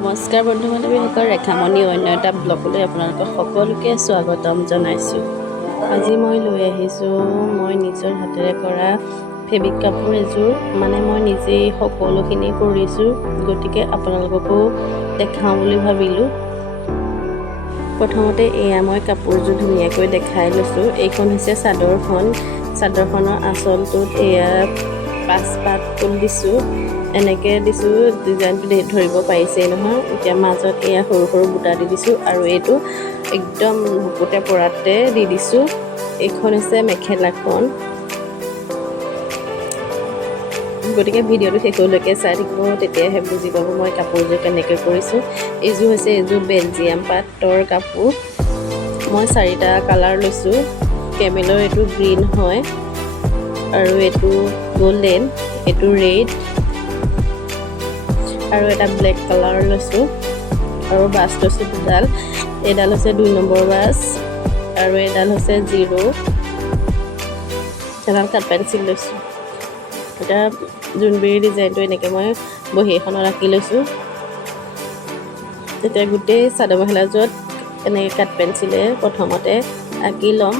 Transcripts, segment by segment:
নমস্কাৰ বন্ধু বান্ধৱীসকল, ৰেখামণি অন্য এটা ব্লগলৈ আপোনালোকক সকলোকে স্বাগতম জনাইছোঁ। আজি মই লৈ আহিছোঁ মই নিজৰ হাতেৰে কৰা ফেব্ৰিক কাপোৰ এযোৰ। মই নিজেই সকলোখিনি কৰিছোঁ, গতিকে আপোনালোককো দেখাওঁ বুলি ভাবিলোঁ। প্ৰথমতে এয়া মই কাপোৰযোৰ ধুনীয়াকৈ দেখাই লৈছোঁ। এইখন হৈছে চাদৰখন। চাদৰখনৰ আঁচলটোত এয়া 5 পাত ফুল দিছোঁ। এনেকৈ দিছোঁ, ডিজাইনটো ধৰিব পাৰিছেই নহয়। এতিয়া মাজত এয়া সৰু সৰু বুটা দি দিছোঁ আৰু এইটো একদম বুকুতে পৰাতে দি দিছোঁ। এইখন হৈছে মেখেলাখন। গতিকে ভিডিঅ'টো শেষলৈকে চাই থাকিব, তেতিয়াহে বুজি পাব মই কাপোৰযোৰ কেনেকৈ কৰিছোঁ। এইযোৰ হৈছে বেলজিয়াম পাটৰ কাপোৰ। মই 4টা কালাৰ লৈছোঁ। কেমেলৰ এইটো গ্ৰীণ হয় আৰু এইটো গল্ডেন, এইটো ৰেড আৰু এটা ব্লেক কালাৰ লৈছোঁ। আৰু বাছ লৈছোঁ দুডাল। এডাল হৈছে 2 নম্বৰ বাছ আৰু এডাল হৈছে 0। এডাল কাট পেঞ্চিল লৈছোঁ। এতিয়া জোনবিৰি ডিজাইনটো এনেকৈ মই বহী এখনত আঁকি লৈছোঁ। তেতিয়া গোটেই চাদৰ মেখেলাযোৰত এনেকৈ কাট পেঞ্চিলে প্ৰথমতে আঁকি ল'ম।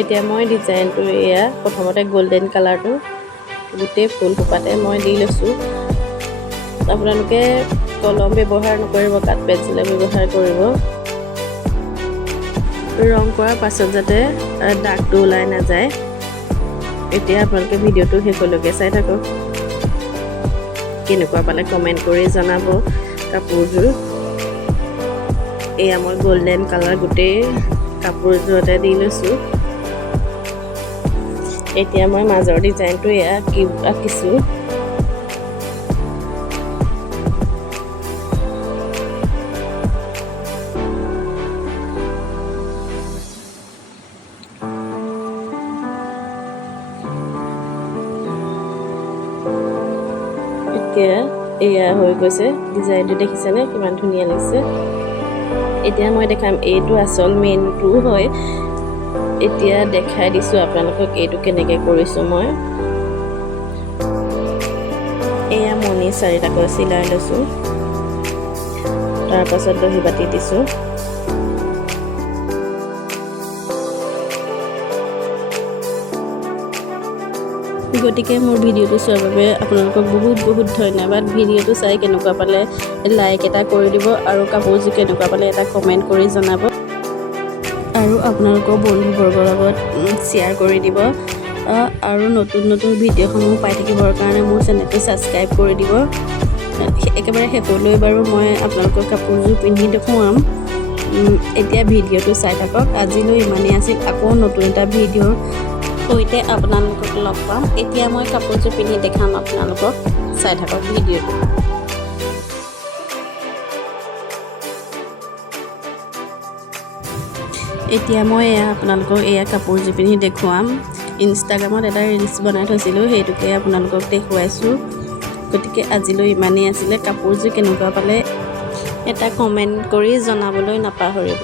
এতিয়া মই ডিজাইনটো এয়া প্ৰথমতে গল্ডেন কালাৰটো গোটেই ফুল সোপাতে মই দি লৈছোঁ। আপোনালোকে কলম ব্যৱহাৰ নকৰিব, কাট পেঞ্চিলে ব্যৱহাৰ কৰিব। ৰং কৰাৰ পাছত যাতে দাগটো ওলাই নাযায়। এতিয়া আপোনালোকে ভিডিঅ'টো শেষলৈকে চাই থাকক। কেনেকুৱা পালে কমেণ্ট কৰি জনাব কাপোৰযোৰ। এয়া মই গল্ডেন কালাৰ গোটেই কাপোৰযোৰতে দি লৈছোঁ। এতিয়া মই মাজৰ ডিজাইনটো এয়া আঁকিছোঁ। এতিয়া এয়া হৈ গৈছে। ডিজাইনটো দেখিছেনে কিমান ধুনীয়া লাগিছে। এতিয়া মই দেখাম, এইটো আচল মেইনটো হয়। এতিয়া দেখাই দিছোঁ আপোনালোকক এইটো কেনেকৈ কৰিছোঁ মই। এয়া মণি 4টাকৈ চিলাই লৈছোঁ। তাৰপাছত দহি বাতি দিছোঁ। গতিকে মোৰ ভিডিঅ'টো চোৱাৰ বাবে আপোনালোকক বহুত বহুত ধন্যবাদ। ভিডিঅ'টো চাই কেনেকুৱা পালে লাইক এটা কৰি দিব আৰু কাপোৰযোৰ কেনেকুৱা পালে এটা কমেণ্ট কৰি জনাব আৰু আপোনালোকৰ বন্ধুবৰ্গৰ লগত শ্বেয়াৰ কৰি দিব। আৰু নতুন নতুন ভিডিঅ'সমূহ পাই থাকিবৰ কাৰণে মোৰ চেনেলটো ছাবস্ক্ৰাইব কৰি দিব। একেবাৰে শেষলৈ বাৰু মই আপোনালোকৰ কাপোৰযোৰ পিন্ধি দেখুৱাম। এতিয়া ভিডিঅ'টো চাই থাকক। আজিলৈ ইমানেই আছিল। আকৌ নতুন এটা ভিডিঅ'ৰ সৈতে আপোনালোকক লগ পাম। এতিয়া মই কাপোৰযোৰ পিন্ধি দেখাম আপোনালোকক। চাই থাকক ভিডিঅ'টো। এতিয়া মই আপোনালোকক এয়া কাপোৰযোৰ পিন্ধি দেখুৱাম। ইনষ্টাগ্ৰামত এটা ৰিলচ বনাই থৈছিলোঁ, সেইটোকে আপোনালোকক দেখুৱাইছোঁ। গতিকে আজিলৈ ইমানেই আছিলে। কাপোৰযোৰ কেনেকুৱা পালে এটা কমেণ্ট কৰি জনাবলৈ নাপাহৰিব।